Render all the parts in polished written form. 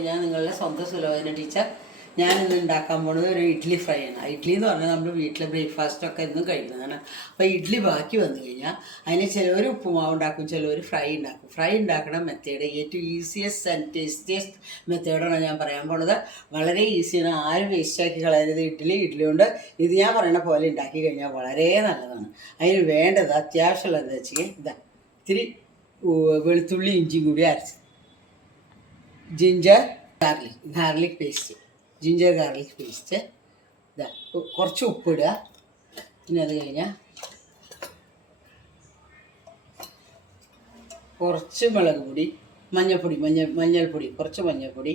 ഞാൻ നിങ്ങളുടെ സ്വന്തം സുലോചന ടീച്ചർ. ഞാനിന്ന് ഉണ്ടാക്കാൻ പോകുന്നത് ഒരു ഇഡ്ഡലി ഫ്രൈ ആണ്. ഇഡ്ഡലി എന്ന് പറഞ്ഞാൽ നമ്മൾ വീട്ടിലെ ബ്രേക്ക്ഫാസ്റ്റൊക്കെ എന്നും കഴിക്കുന്നതാണ്. അപ്പോൾ ഇഡ്ഡലി ബാക്കി വന്നു കഴിഞ്ഞാൽ അതിന് ചിലവർ ഉപ്പുമാവ് ഉണ്ടാക്കും, ചിലവർ ഫ്രൈ ഉണ്ടാക്കും. ഫ്രൈ ഉണ്ടാക്കുന്ന മെത്തേഡ് ഏറ്റവും ഈസിയസ്റ്റ് ആൻഡ് ടേസ്റ്റിയസ്റ്റ് മെത്തേഡാണ് ഞാൻ പറയാൻ പോണത്. വളരെ ഈസിയാണ്, ആരും വേസ്റ്റാക്കി കളയരുത്. ഇഡ്ഡലി കൊണ്ട് ഇത് ഞാൻ പറയുന്ന പോലെ ഉണ്ടാക്കി കഴിഞ്ഞാൽ വളരെ നല്ലതാണ്. അതിന് വേണ്ടത് അത്യാവശ്യമുള്ളത് എന്താ വെച്ചാൽ ഇതാ ഇത്തിരി വെളുത്തുള്ളി ഇഞ്ചിയും കൂടി അരച്ച്, garlic paste, ginger garlic paste, ഇതാ കുറച്ച് ഉപ്പിടുക. പിന്നെ അത് കഴിഞ്ഞാൽ കുറച്ച് മുളക് പൊടി, മഞ്ഞൾപ്പൊടി, കുറച്ച് മഞ്ഞൾപ്പൊടി,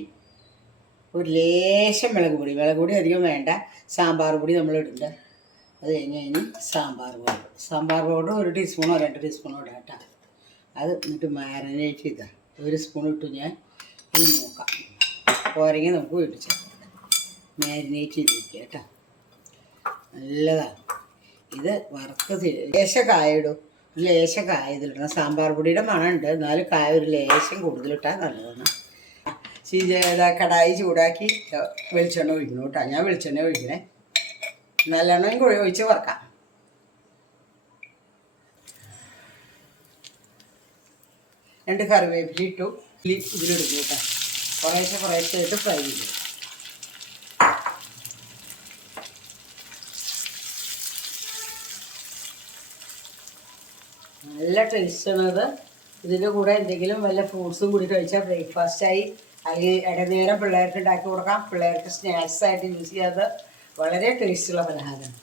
ഒരു ലേശം മുളക് പൊടി അധികം വേണ്ട. സാമ്പാർ പൊടി നമ്മൾ ഇടണ്ട. അത് കഴിഞ്ഞ് സാമ്പാർ പൗഡർ 1 ടീസ്പൂണോ 2 ടീസ്പൂണോ ഇടാം കേട്ടോ. അത് എന്നിട്ട് മാരിനേറ്റ് ചെയ്താൽ 1 സ്പൂൺ ഇട്ടു. ഞാൻ ഇനി നോക്കാം, പോരെങ്കിൽ നമുക്ക് വീട്ടിൽ ചേർക്കാം. മാരിനേറ്റ് ചെയ്തിരിക്കുക കേട്ടോ, നല്ലതാണ്. ഇത് വറുത്ത് ലേശ കായ ഇതിലിടണം. സാമ്പാർ പൊടിയുടെ മണമുണ്ട്, എന്നാലും കായ ഒരു ലേശം കൂടുതലിട്ടാൽ നല്ലതാണ്. കടായി ചൂടാക്കി വെളിച്ചെണ്ണ ഒഴിക്കണം കേട്ടോ. ഞാൻ വെളിച്ചെണ്ണ ഒഴിക്കണേ, നല്ലെണ്ണയും കൂടി ഒഴിച്ച് വറക്കാം. രണ്ട് കറിവേപ്പില ഇട്ടു, ഇതിലിടുന്നു കേട്ടോ. കുറേശ്ശായിട്ട് ഫ്രൈ ചെയ്തു. നല്ല ടേസ്റ്റാണത്. ഇതിൻ്റെ കൂടെ എന്തെങ്കിലും വല്ല ഫ്രൂട്ട്സും കൂടി കഴിച്ചാൽ ബ്രേക്ക്ഫാസ്റ്റായി. അല്ലെങ്കിൽ ഇടനേരം പിള്ളേർക്ക് ഉണ്ടാക്കി കൊടുക്കാം. പിള്ളേർക്ക് സ്നാക്സായിട്ട് യൂസ് ചെയ്യാതെ വളരെ ടേസ്റ്റുള്ള പലഹാരമാണ്.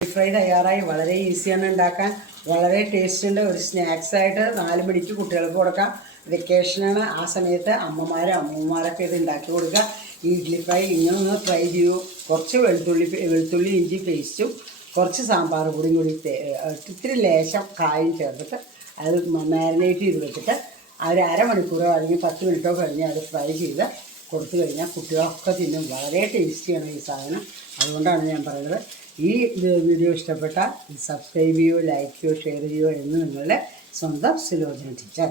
ഫ്രൈ തയ്യാറായി. വളരെ ഈസിയാണ് ഉണ്ടാക്കാൻ, വളരെ ടേസ്റ്റ് ഉണ്ട്. ഒരു സ്നാക്സായിട്ട് 4 മണിക്ക് കുട്ടികൾക്ക് കൊടുക്കാം. വെക്കേഷനാണ്, ആ സമയത്ത് അമ്മമാരൊക്കെ ഇത് ഉണ്ടാക്കി കൊടുക്കുക. ഈ ഇഡ്ഡലി ഫ്രൈ ഇങ്ങനെ ഒന്ന് ട്രൈ ചെയ്യൂ. കുറച്ച് വെളുത്തുള്ളി ഇഞ്ചി പേസ്റ്റും കുറച്ച് സാമ്പാർ പൊടിയും കൂടി ഇത്തിരി ലേശം കായും ചേർത്തിട്ട് അത് മാരിനേറ്റ് ചെയ്ത് വെച്ചിട്ട് ഒരു അരമണിക്കൂറോ അല്ലെങ്കിൽ 10 മിനിറ്റോ കഴിഞ്ഞ് അത് ഫ്രൈ ചെയ്ത് കൊടുത്തു കഴിഞ്ഞാൽ കുട്ടികളൊക്കെ തിന്നും. വളരെ ടേസ്റ്റിയാണ് ഈ സാധനം. അതുകൊണ്ടാണ് ഞാൻ പറയുന്നത്. ഈ വീഡിയോ ഇഷ്ടപ്പെട്ടാൽ സബ്സ്ക്രൈബ് ചെയ്യുകയോ ലൈക്ക് ചെയ്യുകയോ ഷെയർ ചെയ്യുകയോ എന്ന് നിങ്ങളുടെ സ്വന്തം സുലോചന ടീച്ചർ.